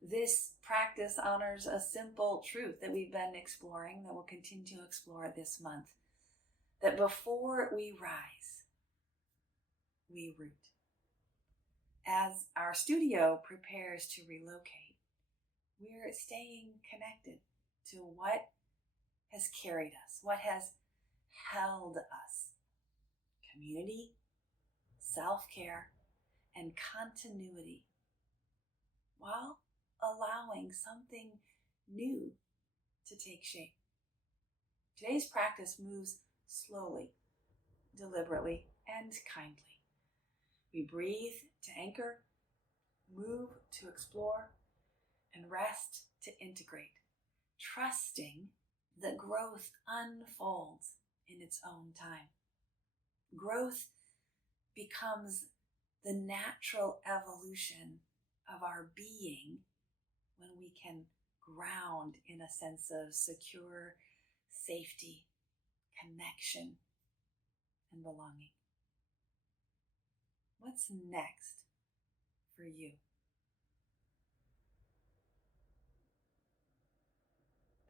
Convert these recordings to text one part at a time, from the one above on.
This practice honors a simple truth that we've been exploring, that we'll continue to explore this month, that before we rise, we root. As our studio prepares to relocate, we're staying connected to what has carried us, what has held us. Community, self-care, and continuity, while allowing something new to take shape. Today's practice moves slowly, deliberately, and kindly. We breathe to anchor, move to explore, and rest to integrate, trusting that growth unfolds in its own time. Growth becomes the natural evolution of our being when we can ground in a sense of secure safety, connection, and belonging. What's next for you?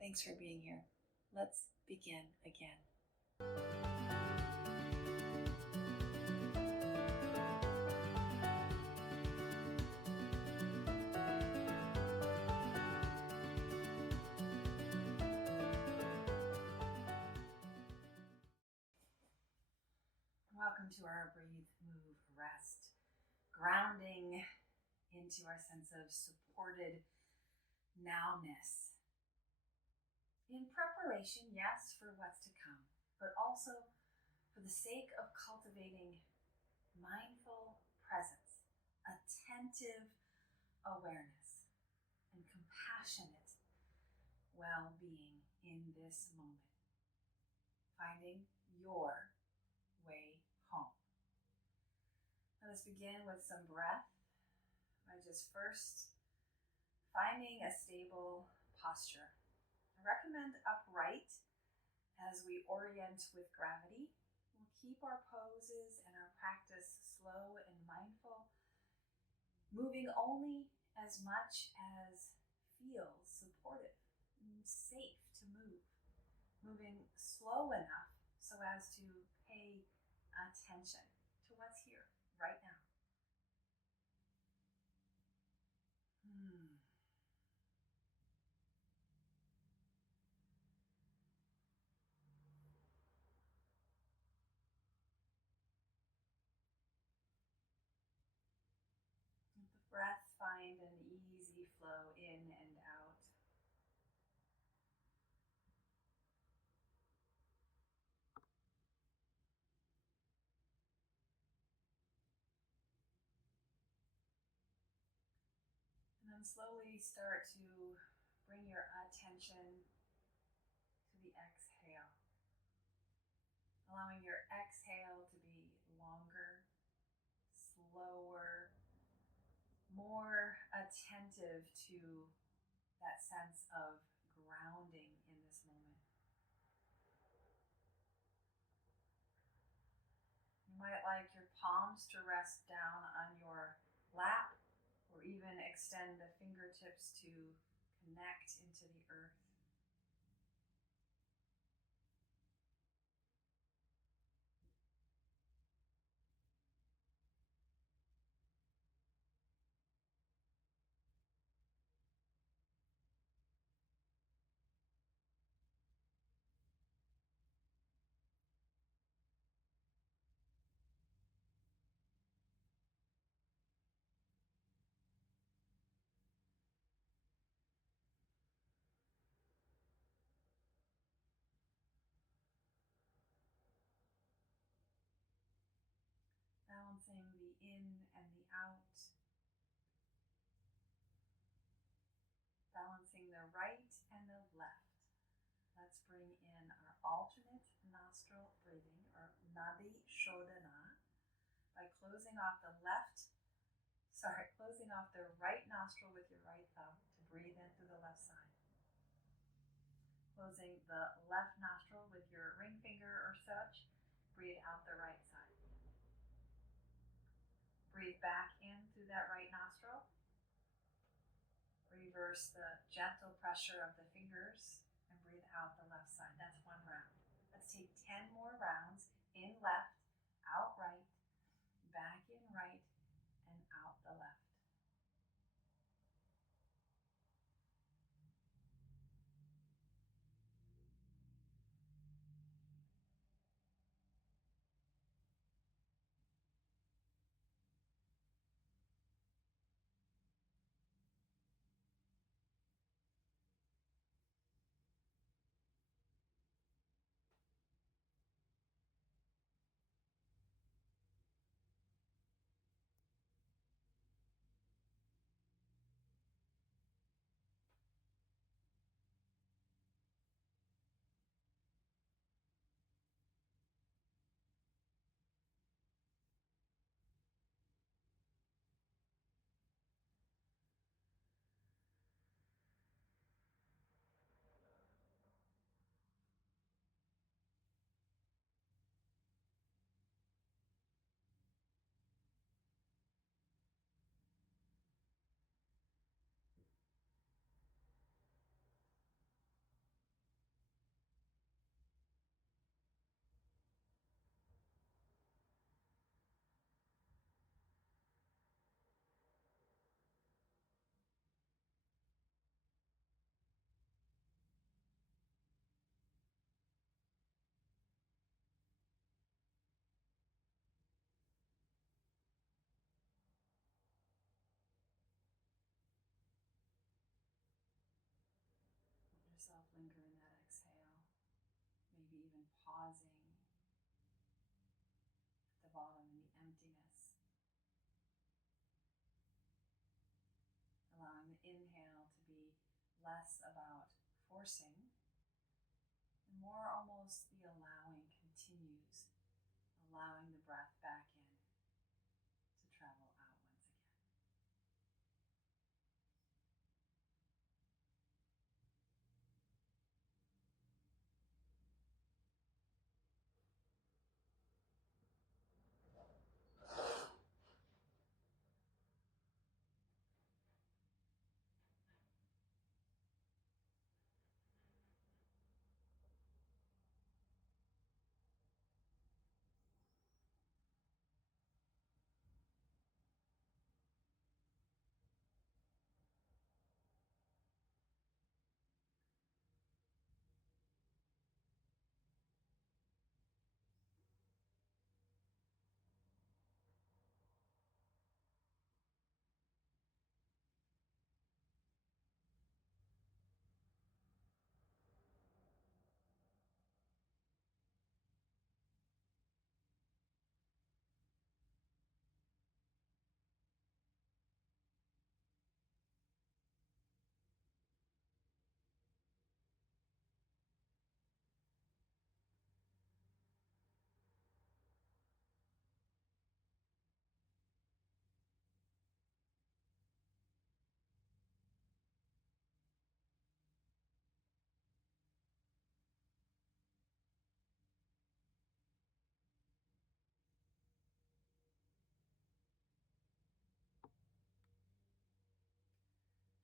Thanks for being here. Let's begin again. Welcome to our breathe, move, rest, grounding into our sense of supported nowness. In preparation, yes, for what's to come, but also for the sake of cultivating mindful presence, attentive awareness, and compassionate well-being in this moment. Finding your way home. Let us begin with some breath by just first finding a stable posture. I recommend upright as we orient with gravity. We'll keep our poses and our practice slow and mindful, moving only as much as feels supportive and safe to move, moving slow enough so as to pay attention to what's here right now. Let the breath find an easy flow in and out. And then slowly start to bring your attention to the exhale. Allowing your exhale to be longer, slower, more attentive to that sense of grounding in this moment. You might like your palms to rest down on your lap, or even extend the fingertips to connect into the earth. Balancing the in and the out. Balancing the right and the left. Let's bring in our alternate nostril breathing, or nadi shodhana, by closing off the right nostril with your right thumb to breathe in through the left side. Closing the left nostril with your ring finger or such, breathe out the right side. Breathe back in through that right nostril. Breathe reverse the gentle pressure of the fingers and breathe out the left side. That's one round. Let's take 10 more rounds. In left, out right, back in right, and out the left. Let yourself linger in that exhale, maybe even pausing at the bottom in the emptiness, allowing the inhale to be less about forcing and more almost the allowing continues, allowing the breath back in to travel out once again.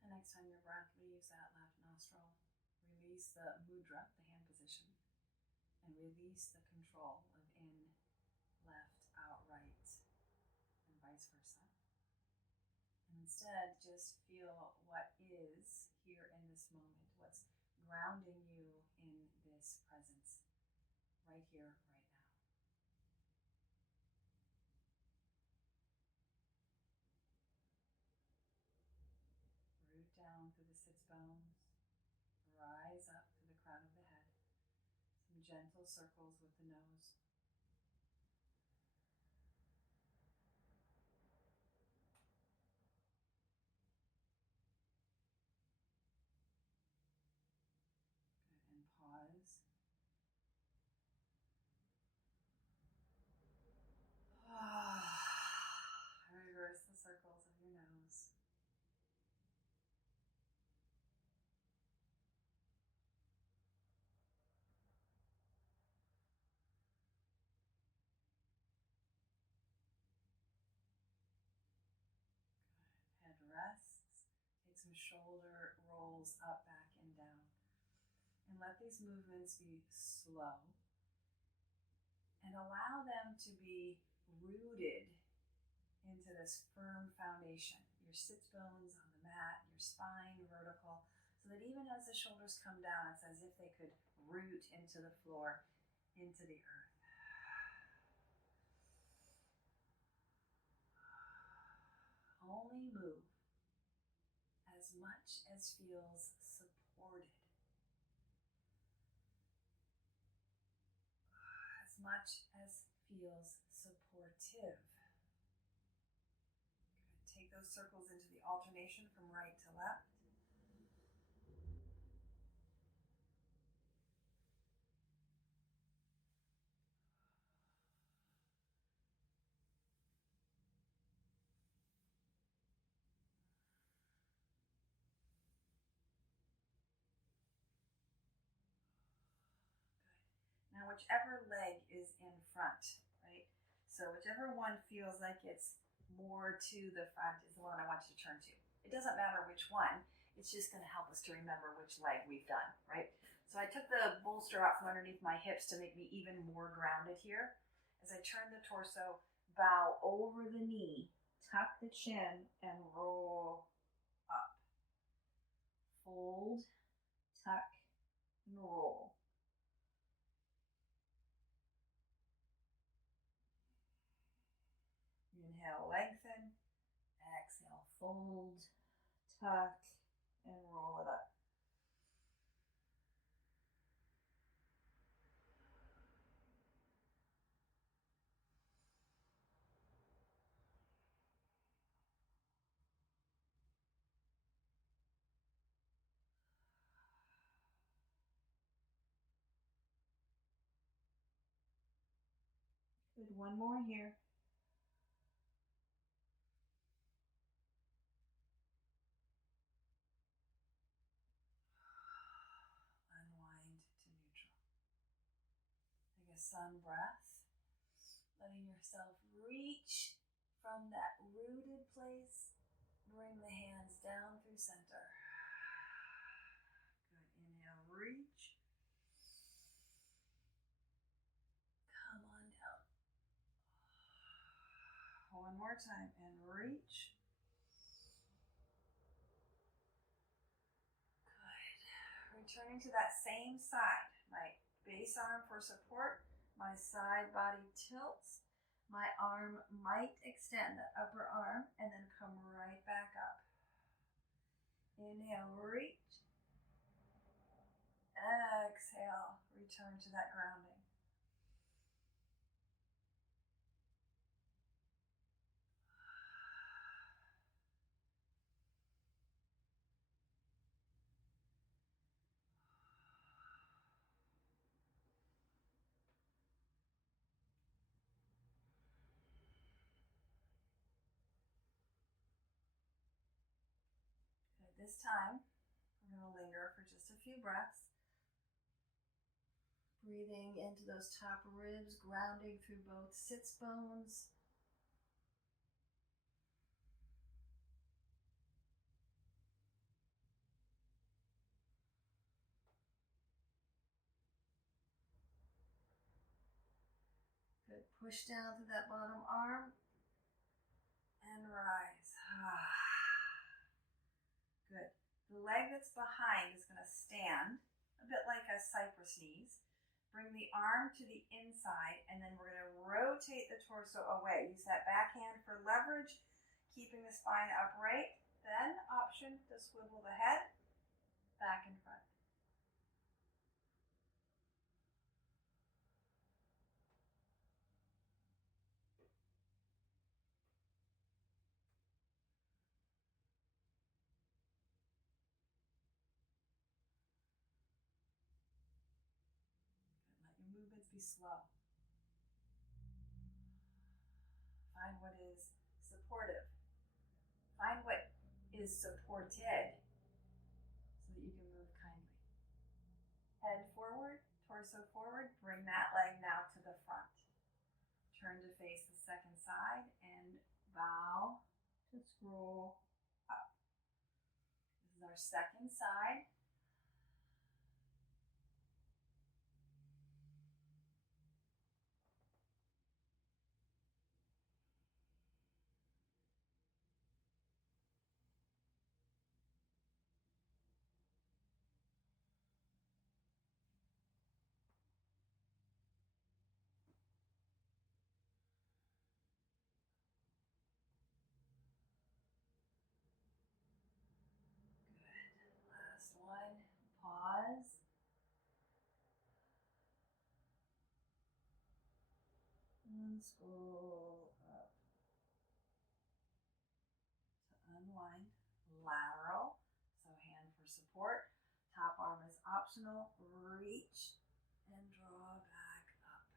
And next time your breath leaves that left nostril, release the mudra, the hand position, and release the control of in, left, out, right, and vice versa. And instead, just feel what is here in this moment, what's grounding you in this presence, right here, right now. Root down through the sits bones, rise up through the crown of the head. Some gentle circles with the nose. Good. And pause. Reverse the circles of your nose. the shoulder rolls up, back, and down. And let these movements be slow and allow them to be rooted into this firm foundation. Your sits bones on the mat, your spine vertical, so that even as the shoulders come down, it's as if they could root into the floor, into the earth. Only move as much as feels supported, as much as feels supportive. Take those circles into the alternation from right to left. Now, whichever leg is in front, right? So whichever one feels like it's more to the front is the one I want you to turn to. It doesn't matter which one. It's just going to help us to remember which leg we've done, right? So I took the bolster out from underneath my hips to make me even more grounded here. As I turn the torso, bow over the knee, tuck the chin, and roll up. Fold, tuck, and roll. Inhale, lengthen. Exhale, fold, tuck, and roll it up. Good, one more here. Unwind to neutral. Take a sun breath, letting yourself reach from that rooted place. Bring the hands down through center. Good, inhale, reach. Come on down. One more time, and reach. Returning to that same side. My base arm for support, my side body tilts, my arm might extend, the upper arm, and then come right back up. Inhale, reach. Exhale, return to that grounding. This time, we're going to linger for just a few breaths. Breathing into those top ribs, grounding through both sits bones. Good. Push down through that bottom arm and rise. Good. The leg that's behind is going to stand a bit like a cypress knees. Bring the arm to the inside, and then we're going to rotate the torso away. Use that backhand for leverage, keeping the spine upright. Then, option to swivel the head back and front. Let your movements be slow. Find what is supportive. Find what is supported so that you can move kindly. Head forward, torso forward. Bring that leg now to the front. Turn to face the second side and bow to scroll up. our second side. Good. Last one. Pause. And scroll up to unwind. Lateral, so hand for support. Top arm is optional. Reach and draw back up.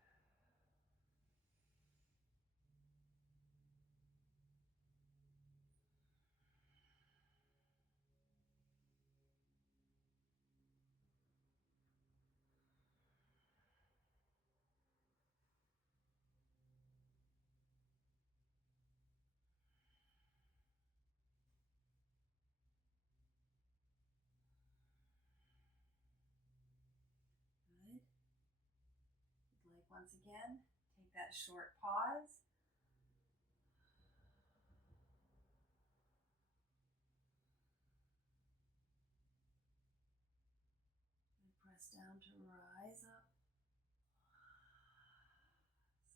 Good. Like once again, take that short pause. And press down to rise up.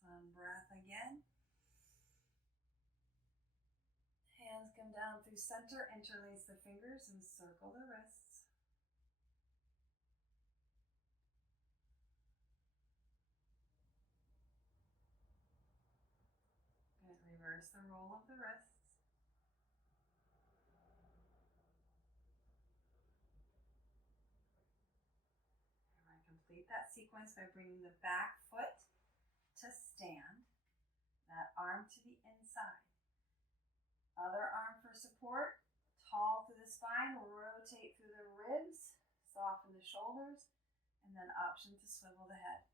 Sun breath again. Hands come down through center, interlace the fingers and circle the wrists. Good. Reverse the roll of the wrists. And we're going to complete that sequence by bringing the back foot to stand, that arm to the inside. Other arm for support, tall through the spine, rotate through the ribs, soften the shoulders, and then option to swivel the head.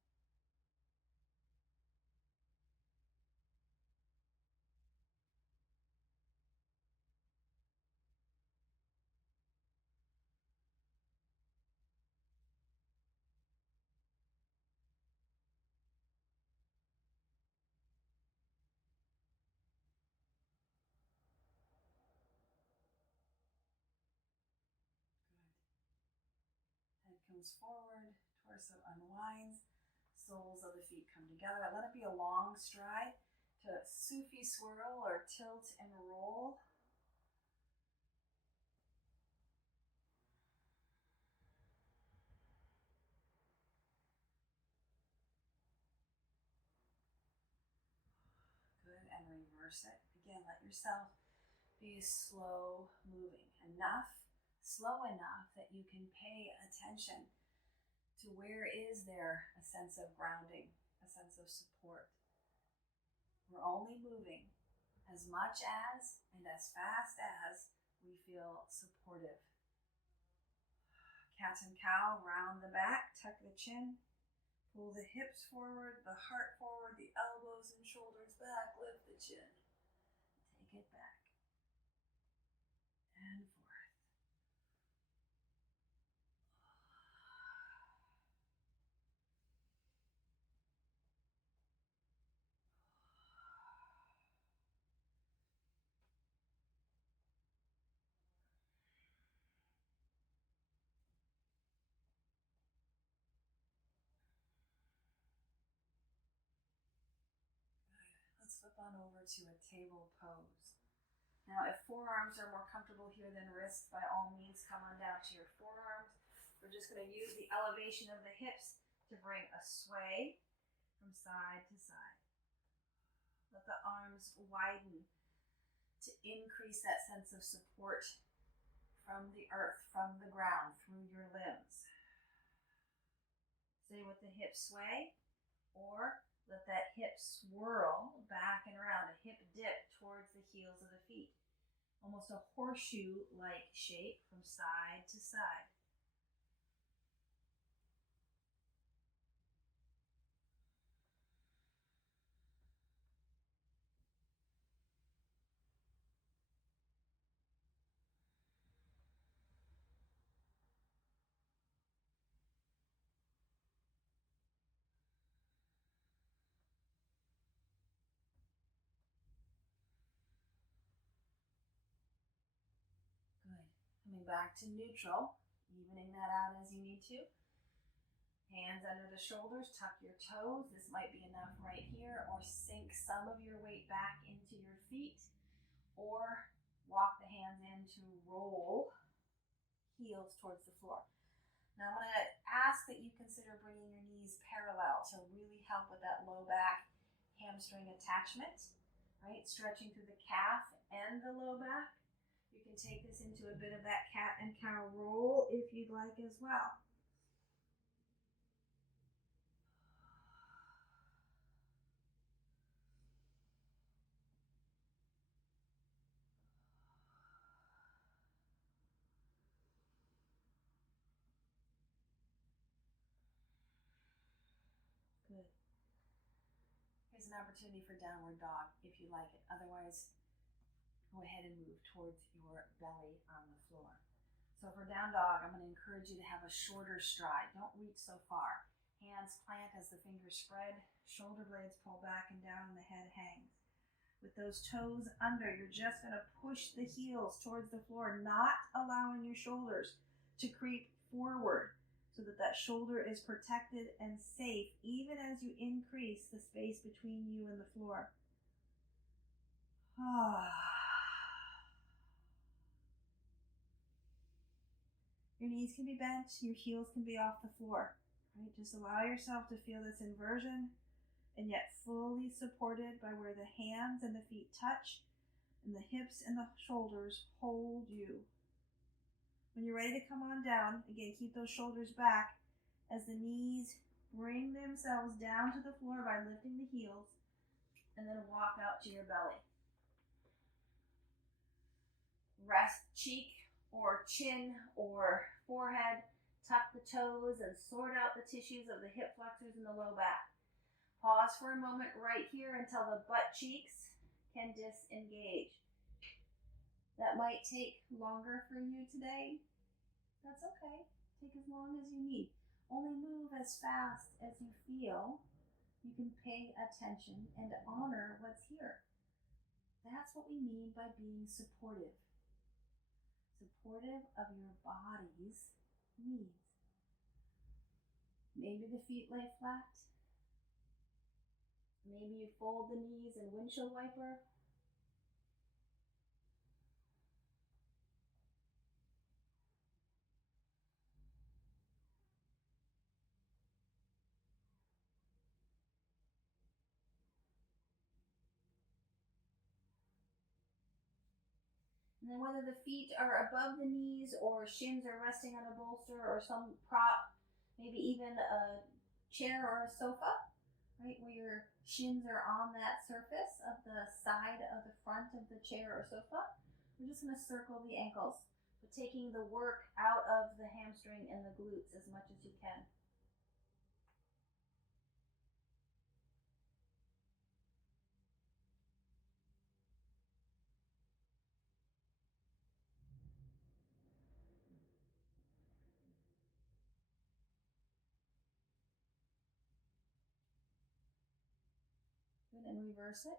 Good. Head comes forward, torso unwinds, soles of the feet come together. Let it be a long stride to Sufi swirl or tilt and roll. Good, and reverse it. Again, let yourself be slow moving. Slow enough that you can pay attention to where is there a sense of grounding, a sense of support. We're only moving as much as and as fast as we feel supportive. Cat and cow, round the back, tuck the chin, pull the hips forward, the heart forward, the elbows and shoulders back, lift the chin. Take it back and forth. Let's flip on over to a table pose. Now, if forearms are more comfortable here than wrists, by all means, come on down to your forearms. We're just going to use the elevation of the hips to bring a sway from side to side. Let the arms widen to increase that sense of support from the earth, from the ground, through your limbs. Stay with the hip sway, or let that hip swirl back and around, a hip dip towards the heels of the feet. Almost a horseshoe-like shape from side to side. back to neutral, evening that out as you need to. Hands under the shoulders, tuck your toes. This might be enough right here, or sink some of your weight back into your feet, or walk the hands in to roll heels towards the floor. Now I'm going to ask that you consider bringing your knees parallel to really help with that low back hamstring attachment, right? Stretching through the calf and the low back. You can take this into a bit of that cat and cow roll if you'd like as well. Good. Here's an opportunity for downward dog if you like it. Otherwise, go ahead and move towards your belly on the floor. So for down dog, I'm going to encourage you to have a shorter stride. Don't reach so far. Hands plant as the fingers spread, shoulder blades pull back and down, and the head hangs. With those toes under, you're just going to push the heels towards the floor, not allowing your shoulders to creep forward, so that that shoulder is protected and safe, even as you increase the space between you and the floor. Your knees can be bent, your heels can be off the floor. Right? Just allow yourself to feel this inversion, and yet fully supported by where the hands and the feet touch, and the hips and the shoulders hold you. When you're ready to come on down, again, keep those shoulders back as the knees bring themselves down to the floor by lifting the heels, and then walk out to your belly. Rest cheek or chin or forehead, tuck the toes and sort out the tissues of the hip flexors and the low back. Pause for a moment right here until the butt cheeks can disengage. That might take longer for you today. That's okay. Take as long as you need. Only move as fast as you feel. You can pay attention and honor what's here. That's what we mean by being supportive. Supportive of your body's needs. Maybe the feet lay flat. Maybe you fold the knees in windshield wiper. And then whether the feet are above the knees or shins are resting on a bolster or some prop, maybe even a chair or a sofa, right, where your shins are on that surface of the side of the front of the chair or sofa, we're just going to circle the ankles, but taking the work out of the hamstring and the glutes as much as you can. Good, and reverse it.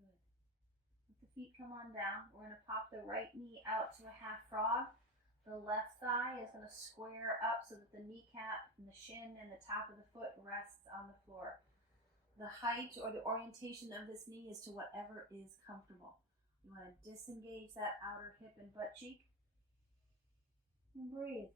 Good. Let the feet come on down. We're going to pop the right knee out to a half frog. The left thigh is going to square up so that the kneecap and the shin and the top of the foot rests on the floor. The height or the orientation of this knee is to whatever is comfortable. You want to disengage that outer hip and butt cheek. And breathe.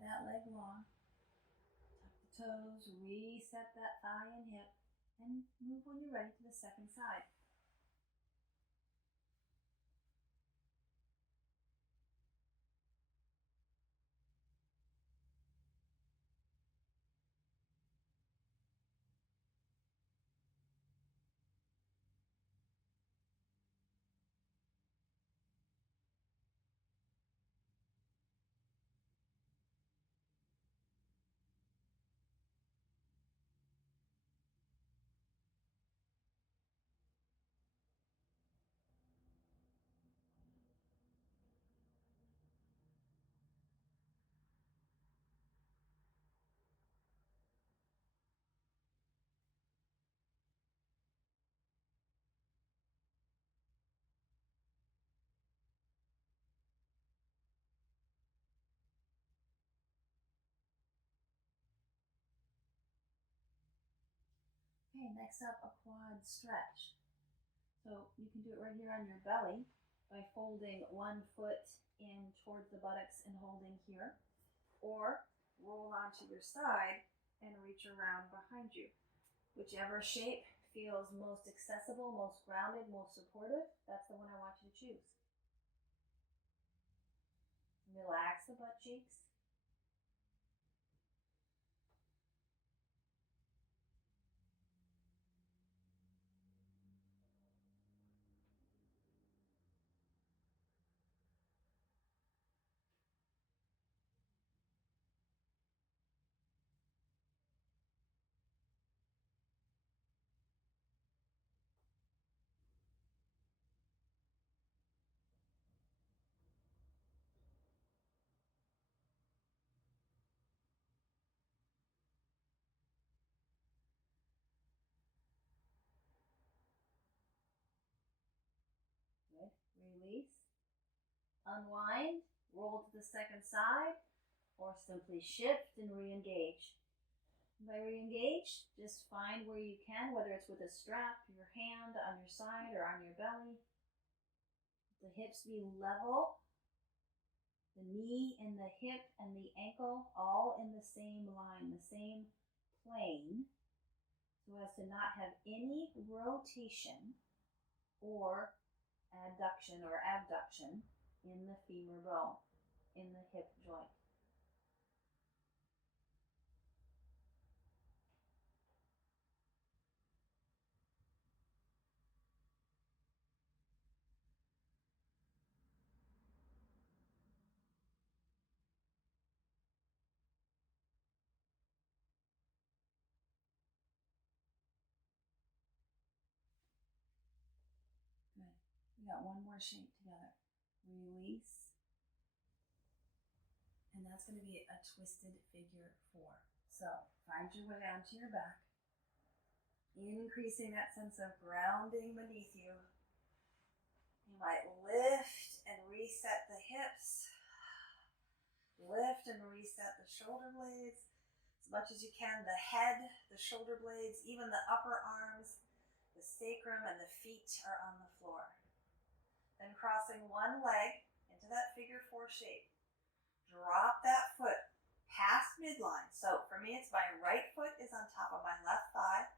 that leg long. Tuck the toes, reset that thigh and hip, and move when you're ready to the second side. Okay, next up, a quad stretch. So you can do it right here on your belly by folding one foot in towards the buttocks and holding here, or roll onto your side and reach around behind you. Whichever shape feels most accessible, most grounded, most supportive, that's the one I want you to choose. Relax the butt cheeks. Good. Release. Unwind. Roll to the second side, or simply shift and re-engage. By re-engage, just find where you can, whether it's with a strap, your hand on your side or on your belly. The hips be level, the knee and the hip and the ankle all in the same line, the same plane, so as to not have any rotation or adduction or abduction in the femur bone, in the hip joint. Good. We got one more shape together. Release. And that's going to be a twisted figure 4. So find your way onto your back, increasing that sense of grounding beneath you. You might lift and reset the hips, lift and reset the shoulder blades as much as you can, the head, the shoulder blades, even the upper arms, the sacrum and the feet are on the floor. Then crossing one leg into that figure 4 shape. Drop that foot past midline. So for me, it's my right foot is on top of my left thigh.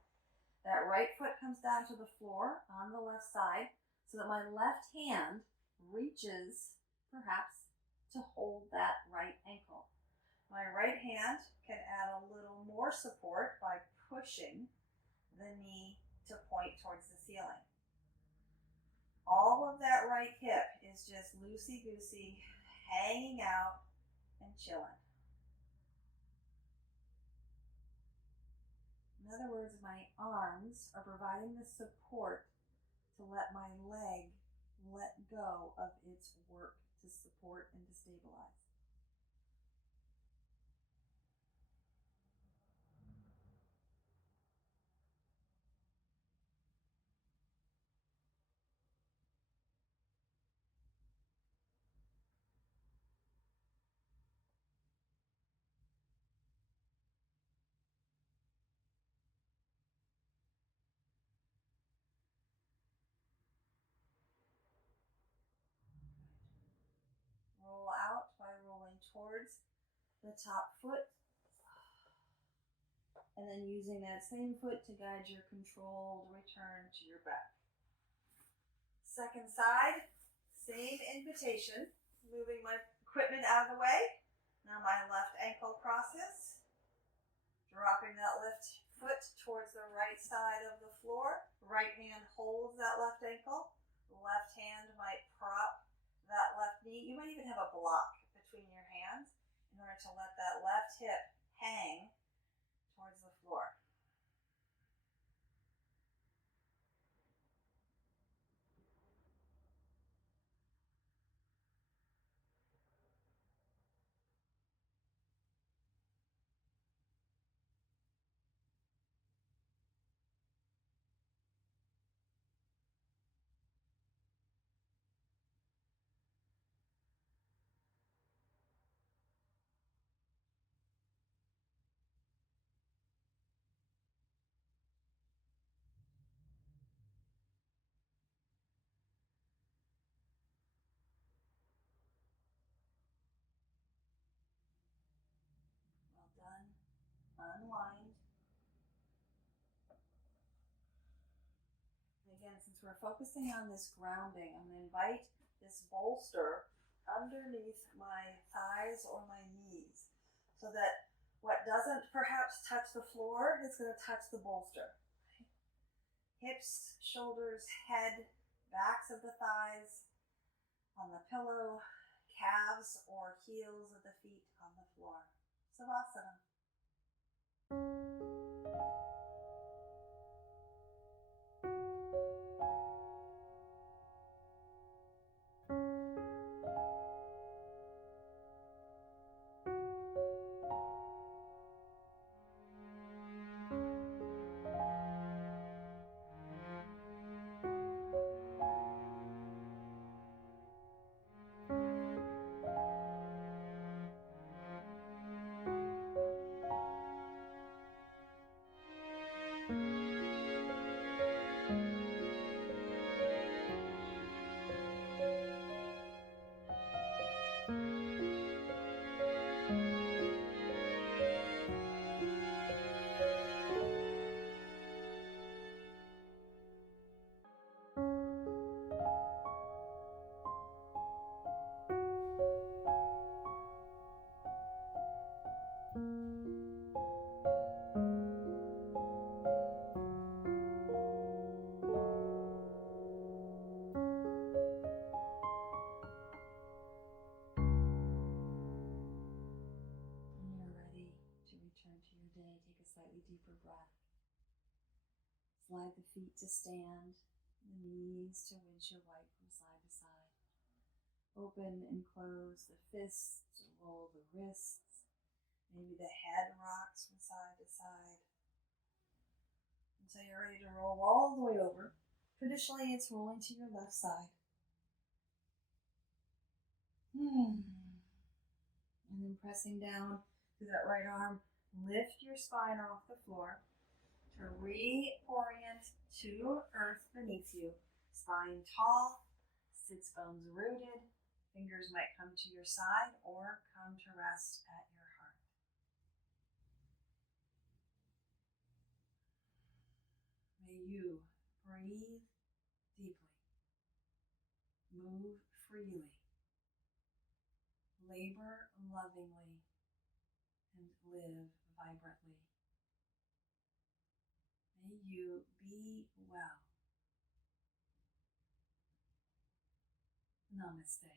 That right foot comes down to the floor on the left side so that my left hand reaches perhaps to hold that right ankle. My right hand can add a little more support by pushing the knee to point towards the ceiling. All of that right hip is just loosey-goosey, hanging out and chilling. In other words, my arms are providing the support to let my leg let go of its work to support and to stabilize. Roll out by the top foot, and then using that same foot to guide your controlled return to your back. Second side, same invitation, moving my equipment out of the way. Now my left ankle crosses, dropping that left foot towards the right side of the floor. Right hand holds that left ankle. Left hand might prop that left knee. You might even have a block between your hands in order to let that left hip hang towards the floor. Well done. Unwind. Again, since we're focusing on this grounding, I'm going to invite this bolster underneath my thighs or my knees so that what doesn't perhaps touch the floor is going to touch the bolster. Hips, shoulders, head, backs of the thighs on the pillow, calves or heels of the feet on the floor. Savasana. Slightly deeper breath. Slide the feet to stand, the knees to windshield wipe from side to side. Open and close the fists, roll the wrists. Maybe the head rocks from side to side. Until you're ready to roll all the way over. Traditionally, it's rolling to your left side. And then pressing down through that right arm. Lift your spine off the floor to reorient to earth beneath you. Spine tall, sits bones rooted. Fingers might come to your side or come to rest at your heart. May you breathe deeply, move freely, labor lovingly, and live vibrantly. May you be well. Namaste.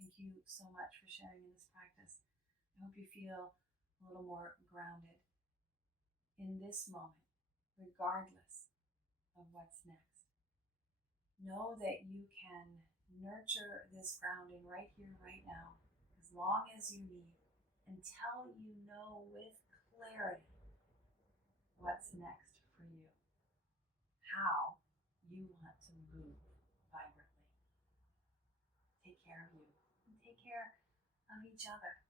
Thank you so much for sharing in this practice. I hope you feel a little more grounded in this moment, regardless of what's next. Know that you can nurture this grounding right here, right now, as long as you need, until you know with clarity what's next for you, how you want to move vibrantly. Take care of you and take care of each other.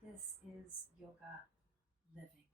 This is yoga living.